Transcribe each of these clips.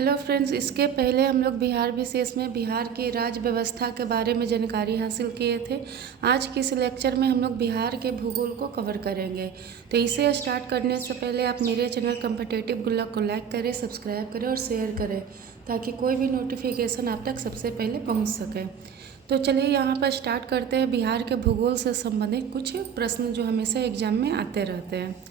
Hello friends, इसके पहले हम लोग बिहार विशेष में बिहार की राज्य व्यवस्था के बारे में जानकारी हासिल किए थे। आज के इस लेक्चर में हम लोग बिहार के भूगोल को कवर करेंगे। तो इसे स्टार्ट करने से पहले आप मेरे चैनल कॉम्पिटिटिव गुल्लक को लाइक करें, सब्सक्राइब करें और शेयर करें ताकि कोई भी नोटिफिकेशन आप तक सबसे पहले पहुँच सके। तो चलिए यहाँ पर स्टार्ट करते हैं बिहार के भूगोल से संबंधित कुछ प्रश्न जो हमेशा एग्जाम में आते रहते हैं।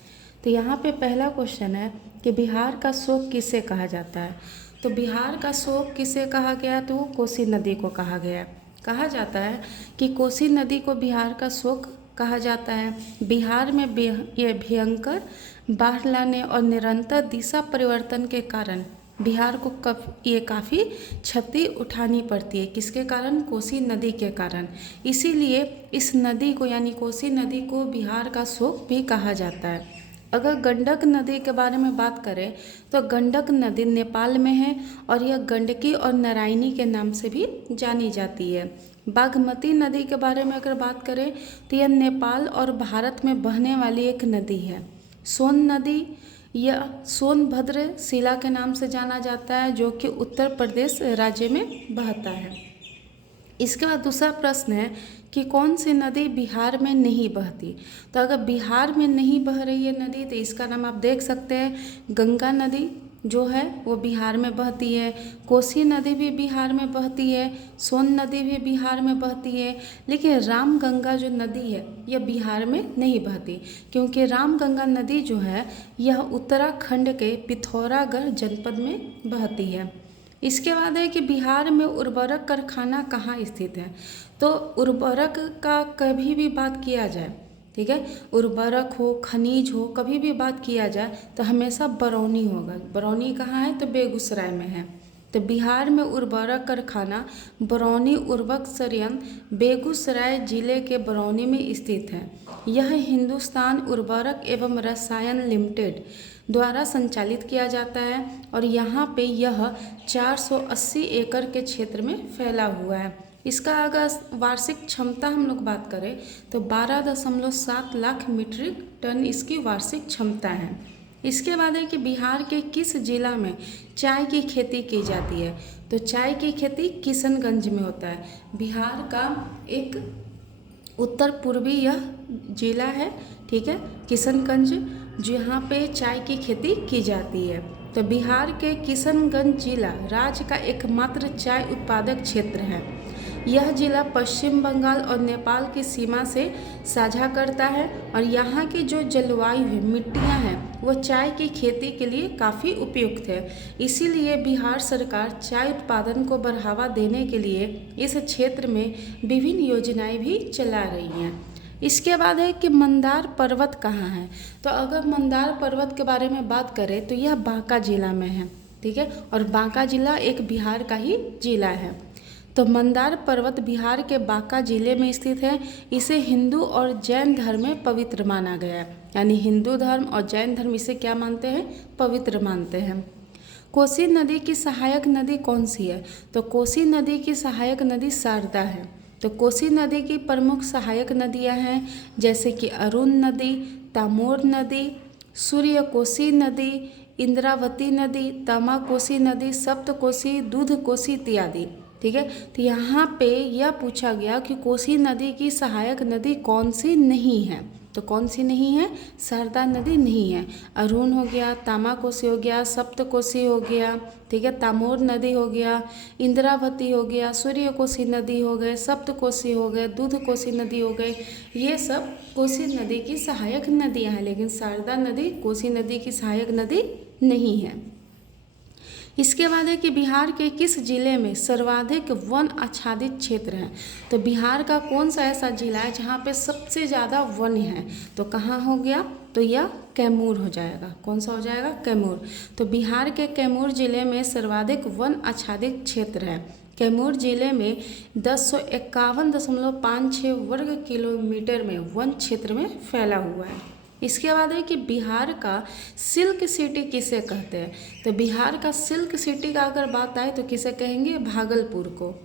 तो यहाँ पे पहला क्वेश्चन है कि बिहार का शोक किसे कहा जाता है। तो बिहार का शोक किसे कहा गया, तो वो कोसी नदी को कहा गया। कहा जाता है कि कोसी नदी को बिहार का शोक कहा जाता है। बिहार में ये भयंकर बाढ़ लाने और निरंतर दिशा परिवर्तन के कारण बिहार को ये काफ़ी क्षति उठानी पड़ती है। किसके कारण? कोसी नदी के कारण। इसीलिए इस नदी को यानी कोसी नदी को बिहार का शोक भी कहा जाता है। अगर गंडक नदी के बारे में बात करें तो गंडक नदी नेपाल में है और यह गंडकी और नारायणी के नाम से भी जानी जाती है। बागमती नदी के बारे में अगर बात करें तो यह नेपाल और भारत में बहने वाली एक नदी है। सोन नदी यह सोनभद्र शिला के नाम से जाना जाता है जो कि उत्तर प्रदेश राज्य में बहता है। इसके बाद दूसरा प्रश्न है कि कौन सी नदी बिहार में नहीं बहती। तो अगर बिहार में नहीं बह रही है नदी तो इसका नाम आप देख सकते हैं। गंगा नदी जो है वो बिहार में बहती है, कोसी नदी भी बिहार में बहती है, सोन नदी भी बिहार में बहती है, लेकिन रामगंगा जो नदी है यह बिहार में नहीं बहती क्योंकि रामगंगा नदी जो है यह उत्तराखंड के पिथौरागढ़ जनपद में बहती है। इसके बाद है कि बिहार में उर्वरक कारखाना कहाँ स्थित है। तो उर्वरक का कभी भी बात किया जाए, ठीक है, उर्वरक हो खनिज हो कभी भी बात किया जाए तो हमेशा बरौनी होगा। बरौनी कहाँ है? तो बेगूसराय में है। तो बिहार में उर्वरक कारखाना बरौनी उर्वरक संयंत्र बेगूसराय जिले के बरौनी में स्थित है। यह हिंदुस्तान उर्वरक एवं रसायन लिमिटेड द्वारा संचालित किया जाता है और यहाँ पे यह 480 एकड़ के क्षेत्र में फैला हुआ है। इसका अगर वार्षिक क्षमता हम लोग बात करें तो 12.7 लाख मीट्रिक टन इसकी वार्षिक क्षमता है। इसके बाद है कि बिहार के किस जिला में चाय की खेती की जाती है। तो चाय की खेती किशनगंज में होता है। बिहार का एक उत्तर पूर्वी यह जिला है, ठीक है, किशनगंज, जहाँ पे चाय की खेती की जाती है। तो बिहार के किशनगंज जिला राज्य का एकमात्र चाय उत्पादक क्षेत्र है। यह जिला पश्चिम बंगाल और नेपाल की सीमा से साझा करता है और यहाँ की जो जलवायु है, मिट्टियाँ हैं, वो चाय की खेती के लिए काफ़ी उपयुक्त है। इसीलिए बिहार सरकार चाय उत्पादन को बढ़ावा देने के लिए इस क्षेत्र में विभिन्न योजनाएं भी चला रही हैं। इसके बाद है कि मंदार पर्वत कहाँ है। तो अगर मंदार पर्वत के बारे में बात करें तो यह बांका जिला में है, ठीक है, और बांका जिला एक बिहार का ही जिला है। तो मंदार पर्वत बिहार के बांका जिले में स्थित है। इसे हिंदू और जैन धर्म में पवित्र माना गया है, यानी हिंदू धर्म और जैन धर्म इसे क्या मानते हैं? पवित्र मानते हैं। कोसी नदी की सहायक नदी कौन सी है। तो कोसी नदी की सहायक नदी शारदा है। तो कोसी नदी की प्रमुख सहायक नदियां हैं जैसे कि अरुण नदी, तामोर नदी, सूर्यकोशी नदी, इंद्रावती नदी, तमाकोसी नदी, सप्तकोशी, दूधकोशी इत्यादि, ठीक है। तो यहाँ पे यह पूछा गया कि कोसी नदी की सहायक नदी कौन सी नहीं है। तो कौन सी नहीं है? शारदा नदी नहीं है। अरुण हो गया, तामाकोसी हो गया, सप्तकोशी हो गया, ठीक है, तामोर नदी हो गया, इंद्रावती हो गया, सूर्यकोशी नदी हो गए, सप्तकोशी हो गए, दूधकोशी नदी हो गए। ये सब कोसी नदी की सहायक नदियाँ हैं, लेकिन शारदा नदी कोसी नदी की सहायक नदी नहीं है। इसके बाद है कि बिहार के किस जिले में सर्वाधिक वन आच्छादित क्षेत्र हैं। तो बिहार का कौन सा ऐसा जिला है जहाँ पे सबसे ज़्यादा वन है। तो कहाँ हो गया? तो यह कैमूर हो जाएगा। कौन सा हो जाएगा? कैमूर। तो बिहार के कैमूर जिले में सर्वाधिक वन आच्छादित क्षेत्र है। कैमूर जिले में 1051.56 वर्ग किलोमीटर में वन क्षेत्र में फैला हुआ है। इसके बाद है कि बिहार का सिल्क सिटी किसे कहते हैं। तो बिहार का सिल्क सिटी का अगर बात आए तो किसे कहेंगे? भागलपुर को।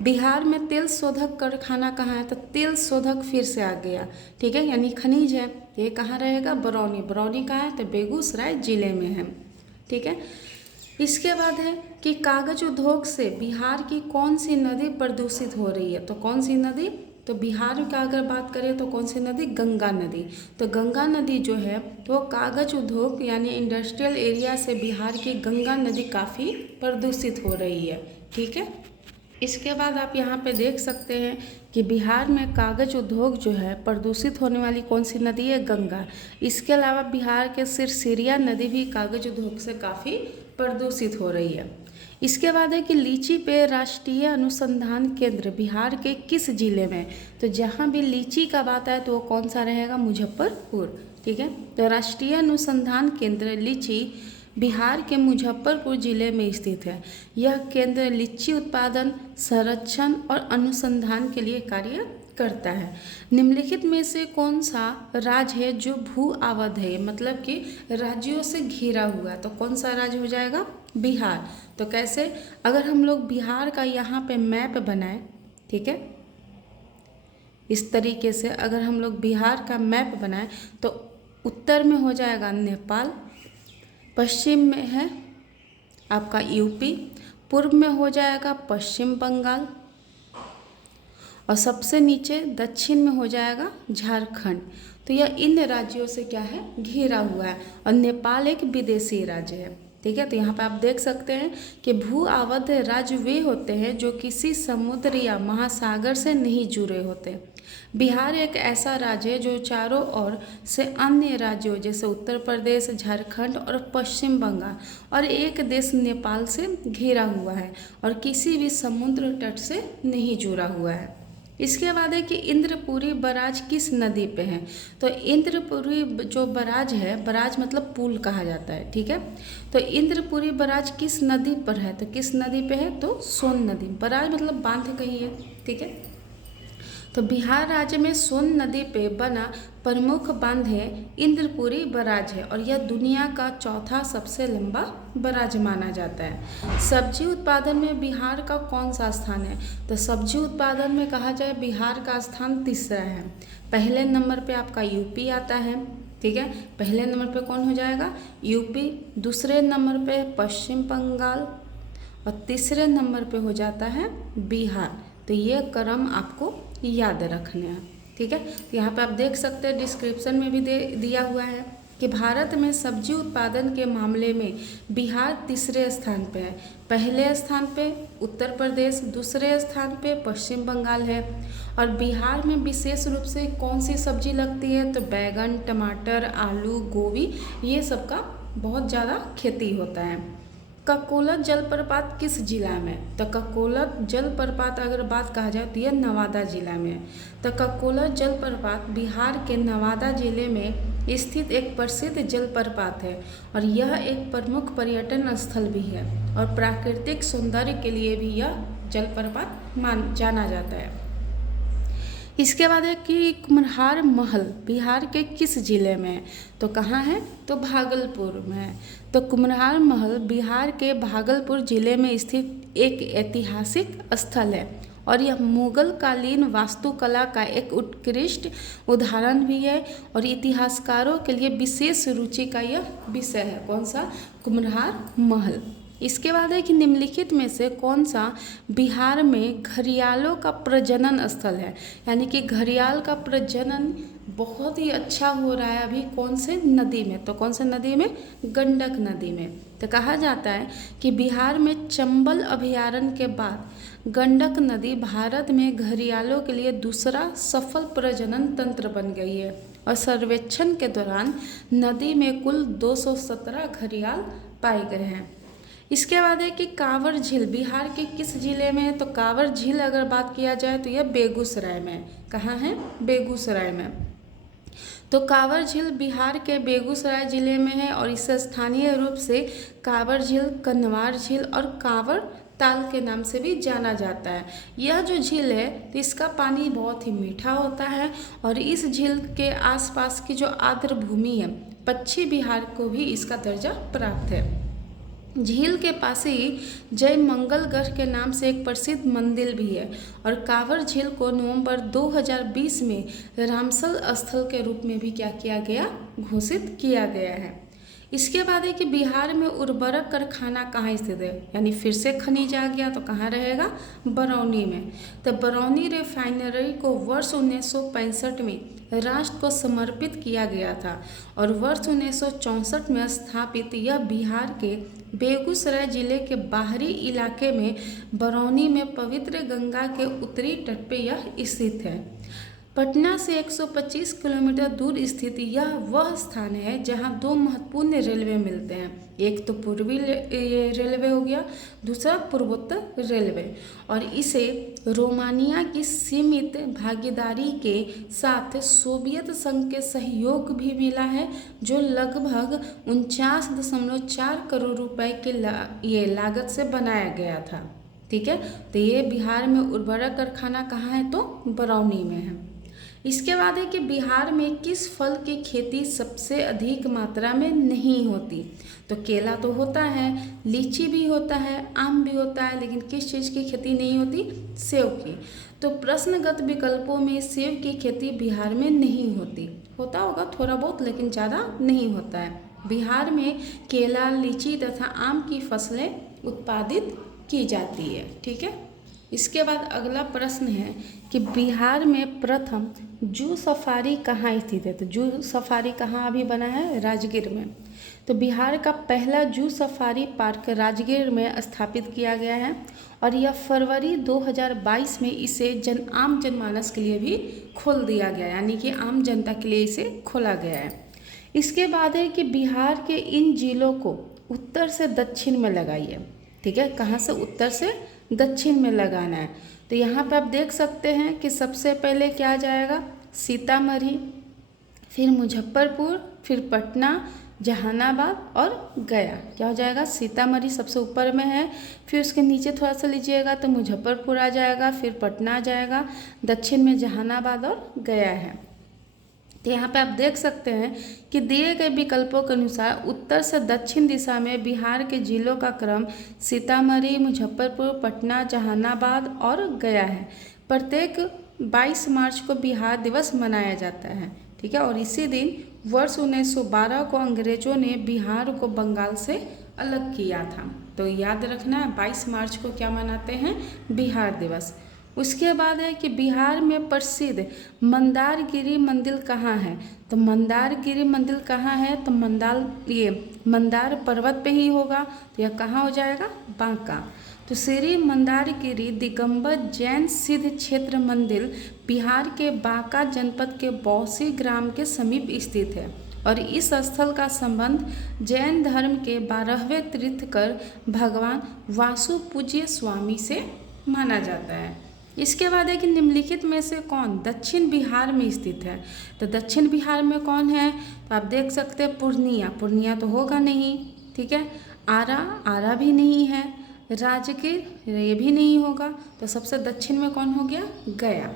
बिहार में तेल शोधक कारखाना कहाँ है। तो तेल शोधक फिर से आ गया, ठीक है, यानी खनिज है। ये कहाँ रहेगा? बरौनी। बरौनी कहाँ है? तो बेगूसराय जिले में है, ठीक है। इसके बाद है कि कागज उद्योग से बिहार की कौन सी नदी प्रदूषित हो रही है। तो कौन सी नदी, तो बिहार का अगर बात करें तो कौन सी नदी, गंगा नदी। तो गंगा नदी जो है तो कागज उद्योग यानी इंडस्ट्रियल एरिया से बिहार की गंगा नदी काफ़ी प्रदूषित हो रही है। ठीक है। इसके बाद आप यहाँ पे देख सकते हैं कि बिहार में कागज उद्योग जो है प्रदूषित होने वाली कौन सी नदी है, गंगा। इसके अलावा बिहार के सिरसिरिया नदी भी कागज उद्योग से काफ़ी प्रदूषित हो रही है। इसके बाद है कि लीची पे राष्ट्रीय अनुसंधान केंद्र बिहार के किस जिले में। तो जहाँ भी लीची का बात है तो वो कौन सा रहेगा, मुजफ्फरपुर। ठीक है। तो राष्ट्रीय अनुसंधान केंद्र लीची बिहार के मुजफ्फरपुर जिले में स्थित है। यह केंद्र लीची उत्पादन, संरक्षण और अनुसंधान के लिए कार्य करता है। निम्नलिखित में से कौन सा राज्य है जो भू आवध है, मतलब कि राज्यों से घिरा हुआ है। तो कौन सा राज्य हो जाएगा, बिहार। तो कैसे, अगर हम लोग बिहार का यहाँ पे मैप बनाएं, ठीक है, इस तरीके से अगर हम लोग बिहार का मैप बनाएं तो उत्तर में हो जाएगा नेपाल, पश्चिम में है आपका यूपी, पूर्व में हो जाएगा पश्चिम बंगाल और सबसे नीचे दक्षिण में हो जाएगा झारखंड। तो यह इन राज्यों से क्या है, घिरा हुआ है और नेपाल एक विदेशी राज्य है। ठीक है। तो यहाँ पे आप देख सकते हैं कि भू आवध राज्य वे होते हैं जो किसी समुद्र या महासागर से नहीं जुड़े होते। बिहार एक ऐसा राज्य है जो चारों ओर से अन्य राज्यों जैसे उत्तर प्रदेश, झारखंड और पश्चिम बंगाल और एक देश नेपाल से घिरा हुआ है और किसी भी समुद्र तट से नहीं जुड़ा हुआ है। इसके बाद है कि इंद्रपुरी बराज किस नदी पे है। तो इंद्रपुरी जो बराज है, बराज मतलब पुल कहा जाता है। ठीक है। तो इंद्रपुरी बराज किस नदी पर है, तो किस नदी पे है, तो सोन नदी। बराज मतलब बांध कही है। ठीक है। तो बिहार राज्य में सोन नदी पे बना प्रमुख बांध है इंद्रपुरी बराज है और यह दुनिया का चौथा सबसे लंबा बराज माना जाता है। सब्जी उत्पादन में बिहार का कौन सा स्थान है। तो सब्जी उत्पादन में कहा जाए बिहार का स्थान तीसरा है। पहले नंबर पे आपका यूपी आता है। ठीक है। पहले नंबर पे कौन हो जाएगा, यूपी, दूसरे नंबर पे पश्चिम बंगाल और तीसरे नंबर पे हो जाता है बिहार। तो ये क्रम आपको याद रखने हैं। ठीक है। तो यहाँ पे आप देख सकते हैं डिस्क्रिप्शन में भी दिया हुआ है कि भारत में सब्जी उत्पादन के मामले में बिहार तीसरे स्थान पे है। पहले स्थान पे उत्तर प्रदेश, दूसरे स्थान पे पश्चिम बंगाल है और बिहार में विशेष रूप से कौन सी सब्जी लगती है, तो बैगन, टमाटर, आलू, गोभी, ये सब का बहुत ज़्यादा खेती होता है। ककोलत जलप्रपात किस जिला में। तो ककोलत जलप्रपात अगर बात कहा जाए तो यह नवादा जिला में है। तो ककोलत जलप्रपात बिहार के नवादा जिले में स्थित एक प्रसिद्ध जलप्रपात है और यह एक प्रमुख पर्यटन स्थल भी है और प्राकृतिक सौंदर्य के लिए भी यह जलप्रपात जाना जाता है। इसके बाद है कि कुम्हार महल बिहार के किस जिले में है। तो कहाँ है, तो भागलपुर में है। तो कुम्हार महल बिहार के भागलपुर जिले में स्थित एक ऐतिहासिक स्थल है और यह मुगल कालीन वास्तुकला का एक उत्कृष्ट उदाहरण भी है और इतिहासकारों के लिए विशेष रुचि का यह विषय है। कौन सा, कुम्हार महल। इसके बाद है कि निम्नलिखित में से कौन सा बिहार में घड़ियालों का प्रजनन स्थल है, यानी कि घड़ियाल का प्रजनन बहुत ही अच्छा हो रहा है अभी कौन से नदी में। तो कौन से नदी में, गंडक नदी में। तो कहा जाता है कि बिहार में चंबल अभयारण्य के बाद गंडक नदी भारत में घड़ियालों के लिए दूसरा सफल प्रजनन तंत्र बन गई है और सर्वेक्षण के दौरान नदी में कुल 217 घड़ियाल पाए गए हैं। इसके बाद है कि कांवर झील बिहार के किस जिले में है। तो कांवर झील अगर बात किया जाए तो यह बेगूसराय में। कहाँ है, बेगूसराय में। तो कांवर झील बिहार के बेगूसराय जिले में है और इसे स्थानीय रूप से कांवर झील, कन्हवार झील और कांवर ताल के नाम से भी जाना जाता है। यह जो झील है तो इसका पानी बहुत ही मीठा होता है और इस झील के आसपास की जो आर्द्र भूमि है, पश्चिमी बिहार को भी इसका दर्जा प्राप्त है। झील के पास ही जय मंगलगढ़ के नाम से एक प्रसिद्ध मंदिर भी है और कांवर झील को नवंबर 2020 में रामसल स्थल के रूप में भी क्या किया गया, घोषित किया गया है। इसके बाद है कि बिहार में उर्वरक कारखाना कहाँ स्थित है, यानी फिर से खनिज आ गया तो कहाँ रहेगा, बरौनी में। तो बरौनी रिफाइनरी को वर्ष 1965 में राष्ट्र को समर्पित किया गया था और वर्ष 1964 में स्थापित यह बिहार के बेगूसराय जिले के बाहरी इलाके में बरौनी में पवित्र गंगा के उत्तरी तट पे यह स्थित है। पटना से 125 किलोमीटर दूर स्थित यह वह स्थान है जहां दो महत्वपूर्ण रेलवे मिलते हैं, एक तो पूर्वी रेलवे हो गया, दूसरा पूर्वोत्तर रेलवे, और इसे रोमानिया की सीमित भागीदारी के साथ सोवियत संघ के सहयोग भी मिला है, जो लगभग 49.4 करोड़ रुपए के ये लागत से बनाया गया था। ठीक है, तो ये बिहार में उर्वरक कारखाना कहाँ है, तो बरौनी में है। इसके बाद है कि बिहार में किस फल की खेती सबसे अधिक मात्रा में नहीं होती, तो केला तो होता है, लीची भी होता है, आम भी होता है, लेकिन किस चीज़ की खेती नहीं होती, सेब की। तो प्रश्नगत विकल्पों में सेब की खेती बिहार में नहीं होती, होता होगा थोड़ा बहुत लेकिन ज़्यादा नहीं होता है। बिहार में केला, लीची तथा आम की फसलें उत्पादित की जाती है। ठीक है, इसके बाद अगला प्रश्न है कि बिहार में प्रथम जू सफारी कहाँ स्थित है, तो जू सफारी कहाँ अभी बना है, राजगीर में। तो बिहार का पहला जू सफारी पार्क राजगीर में स्थापित किया गया है और यह फरवरी 2022 में इसे आम जनमानस के लिए भी खोल दिया गया, यानी कि आम जनता के लिए इसे खोला गया है। इसके बाद है कि बिहार के इन जिलों को उत्तर से दक्षिण में लगाइए। ठीक है, कहाँ से, उत्तर से दक्षिण में लगाना है। तो यहाँ पे आप देख सकते हैं कि सबसे पहले क्या आ जाएगा, सीतामढ़ी, फिर मुजफ्फरपुर, फिर पटना, जहानाबाद और गया। क्या हो जाएगा, सीतामढ़ी सबसे ऊपर में है, फिर उसके नीचे थोड़ा सा लीजिएगा तो मुजफ्फरपुर आ जाएगा, फिर पटना आ जाएगा, दक्षिण में जहानाबाद और गया है। तो यहाँ पे आप देख सकते हैं कि दिए गए विकल्पों के अनुसार उत्तर से दक्षिण दिशा में बिहार के जिलों का क्रम सीतामढ़ी, मुजफ्फरपुर, पटना, जहानाबाद और गया है। प्रत्येक 22 मार्च को बिहार दिवस मनाया जाता है। ठीक है, और इसी दिन वर्ष 1912 को अंग्रेजों ने बिहार को बंगाल से अलग किया था। तो याद रखना है 22 मार्च को क्या मनाते हैं, बिहार दिवस। उसके बाद है कि बिहार में प्रसिद्ध मंदारगिरी मंदिर कहाँ है, तो मंदारगिरी मंदिर कहाँ है, तो मंदार पर्वत पे ही होगा, तो यह कहाँ हो जाएगा, बांका। तो श्री मंदारगिरी दिगंबर जैन सिद्ध क्षेत्र मंदिर बिहार के बांका जनपद के बौसी ग्राम के समीप स्थित है और इस स्थल का संबंध जैन धर्म के 12वें तीर्थंकर भगवान वासु पूज्य स्वामी से माना जाता है। इसके बाद है कि निम्नलिखित में से कौन दक्षिण बिहार में स्थित है, तो दक्षिण बिहार में कौन है, तो आप देख सकते हैं पूर्णिया तो होगा नहीं। ठीक है, आरा भी नहीं है, राजगीर ये भी नहीं होगा, तो सबसे दक्षिण में कौन हो गया, गया।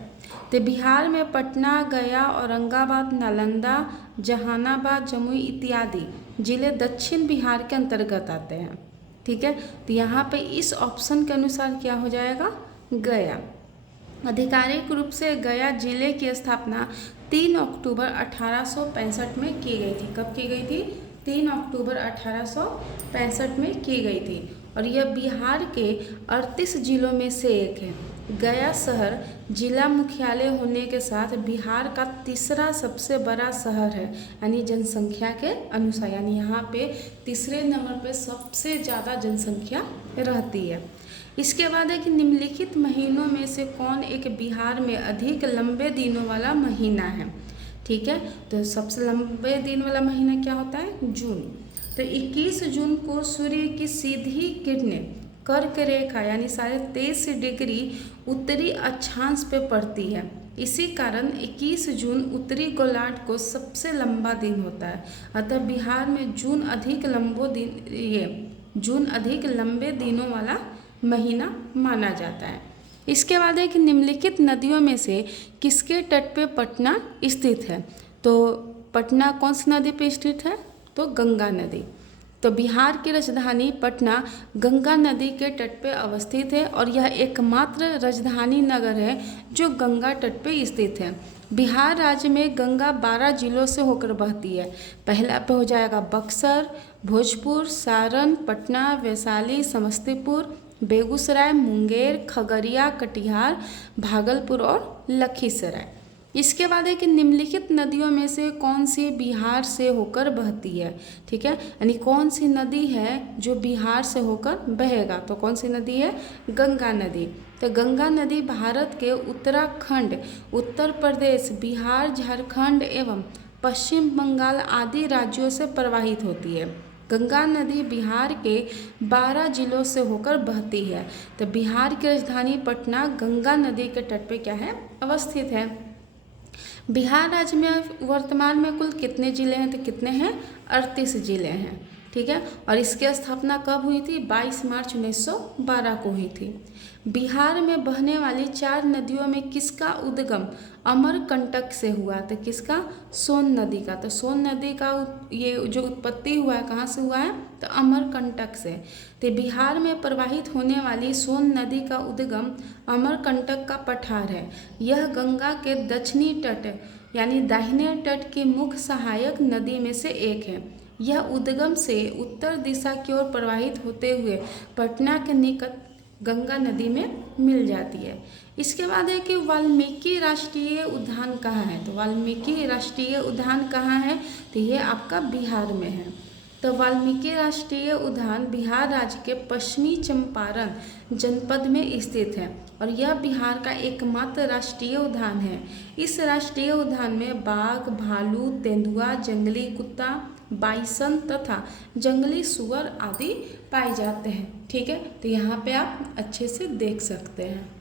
तो बिहार में पटना, गया, औरंगाबाद, नालंदा, जहानाबाद, जमुई इत्यादि जिले दक्षिण बिहार के अंतर्गत आते हैं। ठीक है, तो यहाँ पे इस ऑप्शन के अनुसार क्या हो जाएगा, गया। आधिकारिक रूप से गया जिले की स्थापना 3 अक्टूबर 1865 में की गई थी। कब की गई थी, 3 अक्टूबर 1865 में की गई थी और यह बिहार के 38 जिलों में से एक है। गया शहर जिला मुख्यालय होने के साथ बिहार का तीसरा सबसे बड़ा शहर है, यानी जनसंख्या के अनुसार, यानी यहाँ पे तीसरे नंबर पे सबसे ज़्यादा जनसंख्या रहती है। इसके बाद है कि निम्नलिखित महीनों में से कौन एक बिहार में अधिक लंबे दिनों वाला महीना है। ठीक है, तो सबसे लंबे दिन वाला महीना क्या होता है, जून। तो 21 जून को सूर्य की सीधी किरणें कर्क रेखा यानी 23.5 डिग्री उत्तरी अक्षांश पे पड़ती है। इसी कारण 21 जून उत्तरी गोलार्ध को सबसे लंबा दिन होता है। अतः बिहार में जून अधिक लंबे दिनों वाला महीना माना जाता है। इसके बाद है कि निम्नलिखित नदियों में से किसके तट पे पटना स्थित है, तो पटना कौन सी नदी पे स्थित है, तो गंगा नदी। तो बिहार की राजधानी पटना गंगा नदी के तट पे अवस्थित है और यह एकमात्र राजधानी नगर है जो गंगा तट पे स्थित है बिहार राज्य में गंगा 12 जिलों से होकर बहती है। पहला पे हो जाएगा बक्सर, भोजपुर, सारण, पटना, वैशाली, समस्तीपुर, बेगूसराय, मुंगेर, खगड़िया, कटिहार, भागलपुर और लखीसराय। इसके बाद है कि निम्नलिखित नदियों में से कौन सी बिहार से होकर बहती है। ठीक है, यानी कौन सी नदी है जो बिहार से होकर बहेगा, तो कौन सी नदी है, गंगा नदी। तो गंगा नदी भारत के उत्तराखंड, उत्तर प्रदेश, बिहार, झारखंड एवं पश्चिम बंगाल आदि राज्यों से प्रवाहित होती है। गंगा नदी बिहार के 12 जिलों से होकर बहती है। तो बिहार की राजधानी पटना गंगा नदी के तट पे क्या है, अवस्थित है। बिहार राज्य में वर्तमान में कुल कितने ज़िले हैं, तो कितने हैं, 38 ज़िले हैं। ठीक है, और इसकी स्थापना कब हुई थी, 22 मार्च 1912 को हुई थी। बिहार में बहने वाली 4 नदियों में किसका उद्गम अमरकंटक से हुआ, तो किसका, सोन नदी का। तो सोन नदी का ये जो उत्पत्ति हुआ है कहाँ से हुआ है, तो अमरकंटक से। तो बिहार में प्रवाहित होने वाली सोन नदी का उद्गम अमरकंटक का पठार है। यह गंगा के दक्षिणी तट यानी दाहिने तट की मुख्य सहायक नदी में से एक है। यह उद्गम से उत्तर दिशा की ओर प्रवाहित होते हुए पटना के निकट गंगा नदी में मिल जाती है। इसके बाद है कि वाल्मीकि राष्ट्रीय उद्यान कहाँ है, तो वाल्मीकि राष्ट्रीय उद्यान कहाँ है, तो ये आपका बिहार में है। तो वाल्मीकि राष्ट्रीय उद्यान बिहार राज्य के पश्चिमी चंपारण जनपद में स्थित है और यह बिहार का एकमात्र राष्ट्रीय उद्यान है। इस राष्ट्रीय उद्यान में बाघ, भालू, तेंदुआ, जंगली कुत्ता, बाइसन तथा जंगली सुअर आदि पाए जाते हैं। ठीक है, तो यहाँ पे आप अच्छे से देख सकते हैं।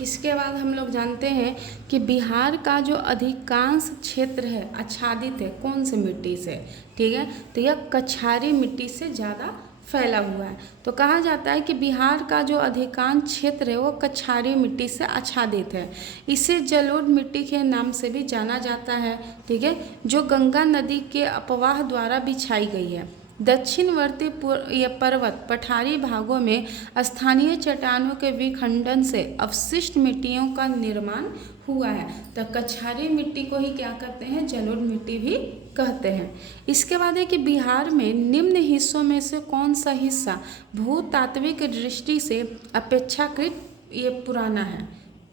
इसके बाद हम लोग जानते हैं कि बिहार का जो अधिकांश क्षेत्र है आच्छादित है कौन से मिट्टी से। ठीक है, तो यह कछारी मिट्टी से ज़्यादा फैला हुआ है। तो कहा जाता है कि बिहार का जो अधिकांश क्षेत्र है वो कछारी मिट्टी से आच्छादित है। इसे जलोढ़ मिट्टी के नाम से भी जाना जाता है। ठीक है, जो गंगा नदी के अपवाह द्वारा बिछाई गई है। दक्षिणवर्ती ये पर्वत पठारी भागों में स्थानीय चट्टानों के विखंडन से अवशिष्ट मिट्टियों का निर्माण हुआ है। तो कछारी मिट्टी को ही क्या कहते हैं, जलोढ़ मिट्टी भी कहते हैं। इसके बाद है कि बिहार में निम्न हिस्सों में से कौन सा हिस्सा भूतात्विक दृष्टि से अपेक्षाकृत ये पुराना है।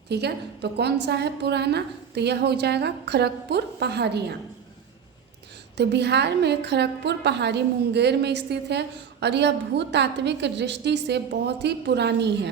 ठीक है, तो कौन सा है पुराना, तो यह हो जाएगा खड़गपुर पहाड़ियाँ। तो बिहार में खड़गपुर पहाड़ी मुंगेर में स्थित है और यह भूतात्विक दृष्टि से बहुत ही पुरानी है।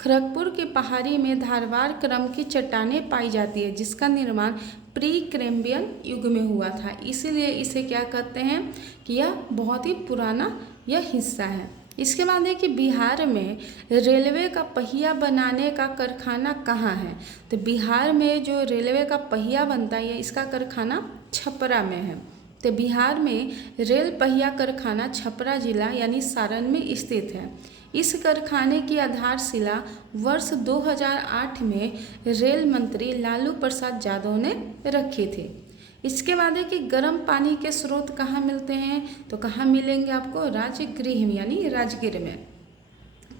खड़गपुर की पहाड़ी में धारवाड़ क्रम की चट्टानें पाई जाती है जिसका निर्माण प्री कैम्ब्रियन युग में हुआ था, इसीलिए इसे क्या कहते हैं कि यह बहुत ही पुराना यह हिस्सा है। इसके बाद है कि बिहार में रेलवे का पहिया बनाने का कारखाना कहाँ है। तो बिहार में जो रेलवे का पहिया बनता है इसका कारखाना छपरा में है। तो बिहार में रेल पहिया कारखाना छपरा जिला यानी सारण में स्थित है। इस कारखाने की आधारशिला वर्ष 2008 में रेल मंत्री लालू प्रसाद यादव ने रखी थी। इसके बाद है कि गर्म पानी के स्रोत कहाँ मिलते हैं, तो कहाँ मिलेंगे आपको, राजगृह में यानी राजगीर में।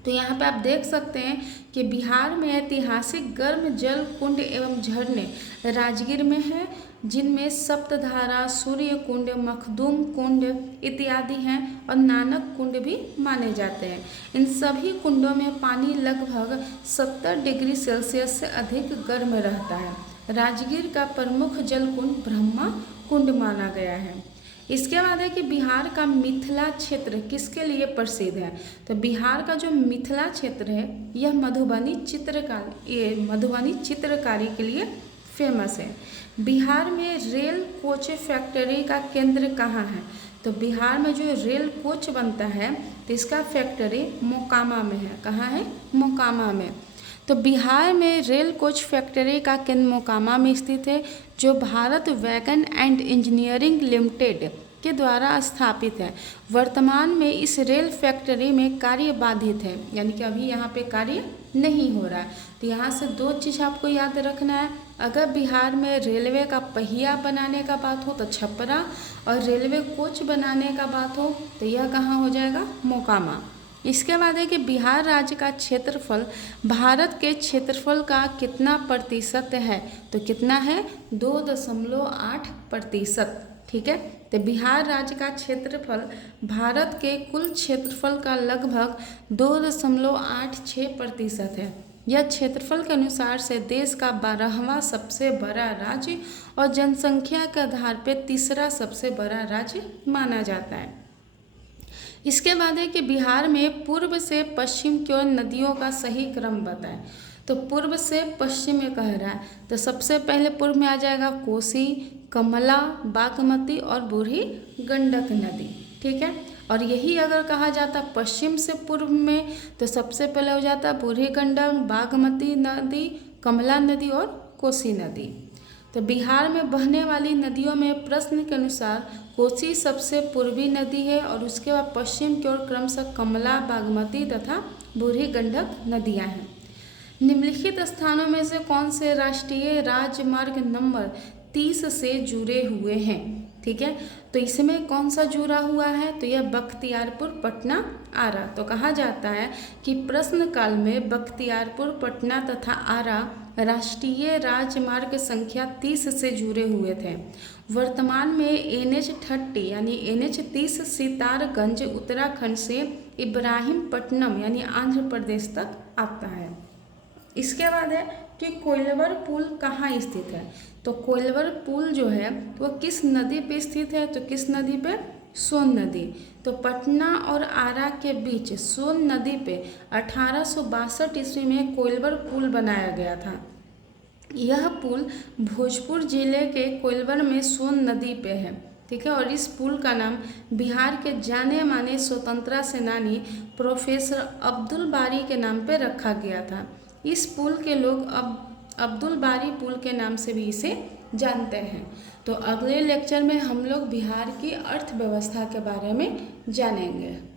तो यहाँ पे आप देख सकते हैं कि बिहार में ऐतिहासिक गर्म जल कुंड एवं झरने राजगीर में है, जिनमें सप्तधारा, सूर्य कुंड, मखदूम कुंड इत्यादि हैं और नानक कुंड भी माने जाते हैं। इन सभी कुंडों में पानी लगभग 70 डिग्री सेल्सियस से अधिक गर्म रहता है। राजगीर का प्रमुख जल कुंड ब्रह्मा कुंड माना गया है। इसके बाद है कि बिहार का मिथिला क्षेत्र किसके लिए प्रसिद्ध है। तो बिहार का जो मिथिला क्षेत्र है यह मधुबनी चित्रकारी के लिए फेमस है। बिहार में रेल कोच फैक्ट्री का केंद्र कहाँ है। तो बिहार में जो रेल कोच बनता है तो इसका फैक्ट्री मोकामा में है। कहाँ है, मोकामा में। तो बिहार में रेल कोच फैक्ट्री का केंद्र मोकामा में स्थित है, जो Bharat wagon and engineering limited के द्वारा स्थापित है। वर्तमान में इस रेल फैक्ट्री में कार्य बाधित है, यानी कि अभी यहाँ पे कार्य नहीं हो रहा है। तो यहाँ से 2 चीज़ आपको याद रखना है। अगर बिहार में रेलवे का पहिया बनाने का बात हो तो छपरा, और रेलवे कोच बनाने का बात हो तो यह कहाँ हो जाएगा, मोकामा। इसके बाद है कि बिहार राज्य का क्षेत्रफल भारत के क्षेत्रफल का कितना प्रतिशत है, तो कितना है 2.8%। ठीक है, तो बिहार राज्य का क्षेत्रफल भारत के कुल क्षेत्रफल का लगभग 2.86% है। यह क्षेत्रफल के अनुसार से देश का 12वां सबसे बड़ा राज्य और जनसंख्या के आधार पर तीसरा सबसे बड़ा राज्य माना जाता है। इसके बाद है कि बिहार में पूर्व से पश्चिम की ओर नदियों का सही क्रम बताएं। तो पूर्व से पश्चिम में कह रहा है, तो सबसे पहले पूर्व में आ जाएगा कोसी, कमला, बागमती और बूढ़ी गंडक नदी। ठीक है, और यही अगर कहा जाता पश्चिम से पूर्व में, तो सबसे पहले हो जाता बूढ़ी गंडक, बागमती नदी, कमला नदी और कोसी नदी। तो बिहार में बहने वाली नदियों में प्रश्न के अनुसार कोसी सबसे पूर्वी नदी है और उसके बाद पश्चिम की ओर क्रमशः कमला, बागमती तथा बूढ़ी गंडक नदियां हैं। निम्नलिखित स्थानों में से कौन से राष्ट्रीय राजमार्ग नंबर 30 से जुड़े हुए हैं? ठीक है, तो इसमें कौन सा जुड़ा हुआ है, तो यह बख्तियारपुर, पटना, आरा। तो कहा जाता है कि प्रश्न काल में बख्तियारपुर, पटना तथा आरा राष्ट्रीय राजमार्ग संख्या 30 से जुड़े हुए थे। वर्तमान में NH-30 यानी NH-30 सितारगंज उत्तराखंड से इब्राहिमपट्टनम यानी आंध्र प्रदेश तक आता है। इसके बाद है कि कोइलवर पुल कहाँ स्थित है? तो कोइलवर पुल जो है वो किस नदी पे स्थित है? तो किस नदी पे? सोन नदी। तो पटना और आरा के बीच सोन नदी पे 1862 ईस्वी में कोइलवर पुल बनाया गया था। यह पुल भोजपुर जिले के कोइलवर में सोन नदी पे है। ठीक है, और इस पुल का नाम बिहार के जाने माने स्वतंत्रता सेनानी प्रोफेसर अब्दुल बारी के नाम पे रखा गया था। इस पुल के लोग अब अब्दुल बारी पुल के नाम से भी इसे जानते हैं। तो अगले लेक्चर में हम लोग बिहार की अर्थव्यवस्था के बारे में जानेंगे।